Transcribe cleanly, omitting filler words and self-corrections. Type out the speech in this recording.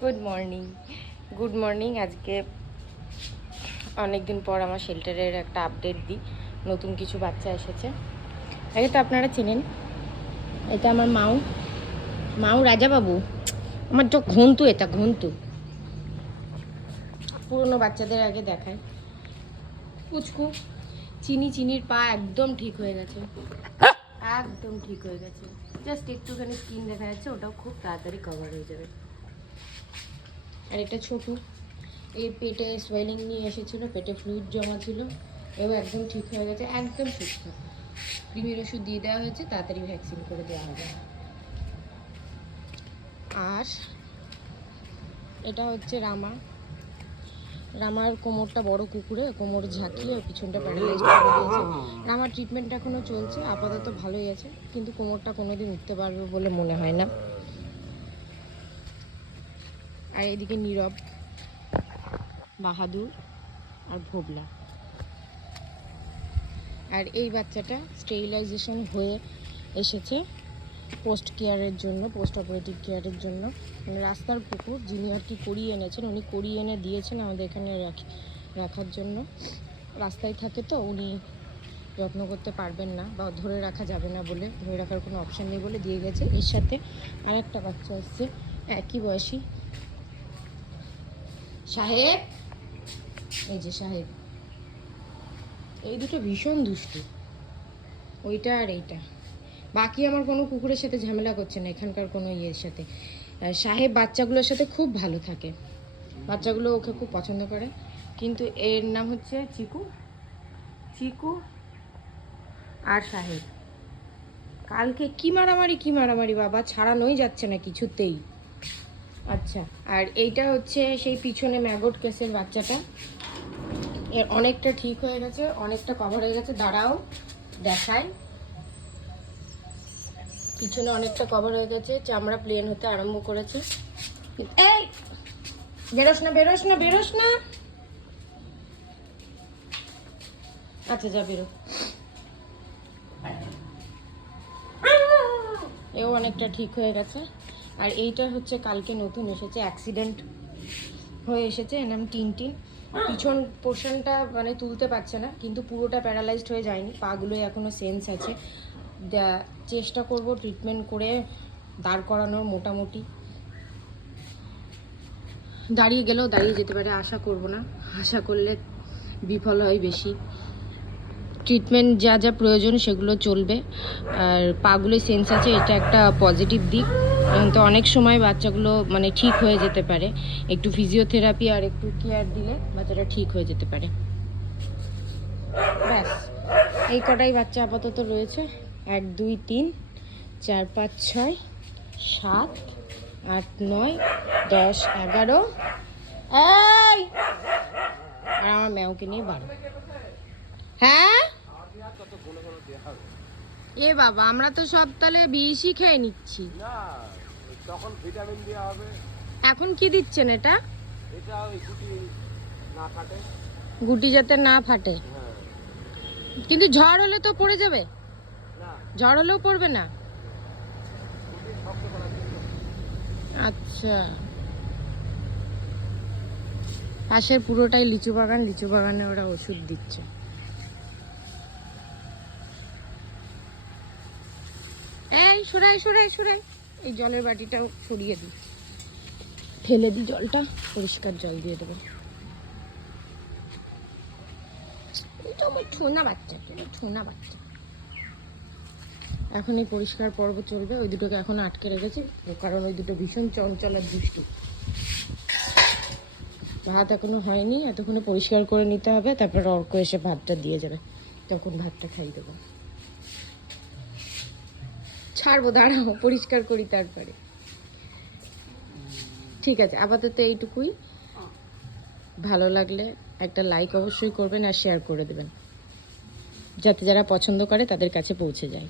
Good morning good morning. আজকে অনেক দিন পর আমার শেল্টারের একটা আপডেট দিই। নতুন কিছু বাচ্চা এসেছে। আগে তো আপনারা চেনেন, এটা আমার মাউ রাজাবাবু। আমার তো ঘন্টু, এটা ঘন্টু। পুরনো বাচ্চাদের আগে দেখায়। পুচকু চিনির পা একদম ঠিক হয়ে গেছে, একদম ঠিক হয়ে গেছে। জাস্ট একটুখানি স্কিন দেখা যাচ্ছে, ওটাও খুব তাড়াতাড়ি কভার হয়ে যাবে। আর এটা ছোটু, এই পেটে সোয়েলিং নিয়ে এসেছিলো, পেটে ফ্লুইড জমা ছিল, এবার একদম ঠিক হয়ে গেছে, একদম সুস্থ। কৃমির ওষুধ দিয়ে দেওয়া হয়েছে, তাড়াতাড়ি ভ্যাকসিন করে দেওয়া হবে। আর এটা হচ্ছে রামার কোমরটা বড় কুকুরে, কোমর ঝাঁকিয়ে পিছনটা প্যারালাইজ করে দিয়েছে। রামার ট্রিটমেন্ট এখনও চলছে, আপাতত ভালোই আছে, কিন্তু কোমরটা কোনোদিন উঠতে পারবে বলে মনে হয় না। আর এদিকে নীরব, বাহাদুর আর ভোবলা। আর এই বাচ্চাটা স্টেরিলাইজেশন হয়ে এসেছে পোস্ট কেয়ারের জন্য, পোস্ট অপারেটিভ কেয়ারের জন্য। রাস্তার কুকুর, যিনি আর কি করিয়ে এনেছেন, উনি করিয়ে এনে দিয়েছেন আমাদের এখানে রাখার জন্য। রাস্তায় থাকে তো, উনি যত্ন করতে পারবেন না বা ধরে রাখা যাবে না বলে, ধরে রাখার কোনো অপশান নেই বলে দিয়ে গেছে। এর সাথে আর একটা বাচ্চা আসছে একই বয়সী, সাহেব। এই যে সাহেব, এই দুটো ভীষণ দুষ্টু, ওইটা আর এইটা। বাকি আমার কোনো কুকুরের সাথে ঝামেলা করছে না এখানকার কোনো ইয়ের সাথে। সাহেব বাচ্চাগুলোর সাথে খুব ভালো থাকে, বাচ্চাগুলো ওকে খুব পছন্দ করে। কিন্তু এর নাম হচ্ছে চিকু আর সাহেব। কালকে কি মারামারি বাবা, ছাড়ানোই যাচ্ছে না কিছুতেই। আচ্ছা, আর এইটা হচ্ছে সেই পিছনে ম্যাগট কেসের বাচ্চাটা। এর অনেকটা ঠিক হয়ে গেছে, অনেকটা কভার হয়ে গেছে। দাঁড়াও দেখায়, পিছনে অনেকটা কভার হয়ে গেছে, চামড়া প্লেন হতে আরম্ভ করেছে। এই বেরোস না। আচ্ছা যা বেরো। এও অনেকটা ঠিক হয়ে গেছে। আর এইটা হচ্ছে কালকে নতুন এসেছে, অ্যাক্সিডেন্ট হয়ে এসেছে, এর নাম টিনটিন। পিছন পোর্শনটা মানে তুলতে পারছে না, কিন্তু পুরোটা প্যারালাইজড হয়ে যায়নি, পাগুলোই এখনও সেন্স আছে। চেষ্টা করব ট্রিটমেন্ট করে দাঁড় করানোর। মোটামুটি দাঁড়িয়ে গেলেও দাঁড়িয়ে যেতে পারে, আশা করব না, আশা করলে বিফল হয় বেশি। ট্রিটমেন্ট যা যা প্রয়োজন সেগুলো চলবে। আর পাগুলো সেন্স আছে, এটা একটা পজিটিভ দিক। তো অনেক সময় বাচ্চাগুলো মানে ঠিক হয়ে যেতে পারে, একটু ফিজিওথেরাপি আর একটু কেয়ার দিলে বাচ্চাটা ঠিক হয়ে যেতে পারে। ব্যাস, এই কটাই বাচ্চা আপাতত রয়েছে। 1 2 3 4 5 6 7 8 9 10 11। এই আর আমার ম্যাওকে নিয়ে 12। হ্যাঁ এ বাবা, আমরা তো সব তাহলে বিষই খেয়ে নিচ্ছি। তখন ভিটামিন দেওয়া হবে। এখন কি দিচ্ছেন এটা? এটা ওই গুটি না ফাটে, গুটি যাতে না ফাটে। হ্যাঁ। কিন্তু ঝড় হলে তো পড়ে যাবে। না, ঝড় হলেও পড়বে না। গুটি শক্ত করার জন্য। আচ্ছা, পাশের পুরোটাই লিচু বাগান, লিচু বাগানে ওরা ওষুধ দিচ্ছে। এই সরাই, এই জলের বাটিটাও সরিয়ে দিই, ঠেলে দিই জলটা, পরিষ্কার জল দিয়ে দেবো। এটা আমার ছোনা বাচ্চা, এখন এই পরিষ্কার পর্ব চলবে। ওই দুটোকে এখন আটকে রেখেছি, কারণ ওই দুটো ভীষণ চঞ্চল আর দুষ্টু। ভাত এখনো হয়নি, এতক্ষণে পরিষ্কার করে নিতে হবে, তারপর অর্ক এসে ভাতটা দিয়ে যাবে, তখন ভাতটা খাই দেবো। ছাড়বো, দাঁড়াও পরিষ্কার করি তারপরে। ঠিক আছে, আপাতত এইটুকুই। ভালো লাগলে একটা লাইক অবশ্যই করবেন আর শেয়ার করে দেবেন, যাতে যারা পছন্দ করে তাদের কাছে পৌঁছে যায়।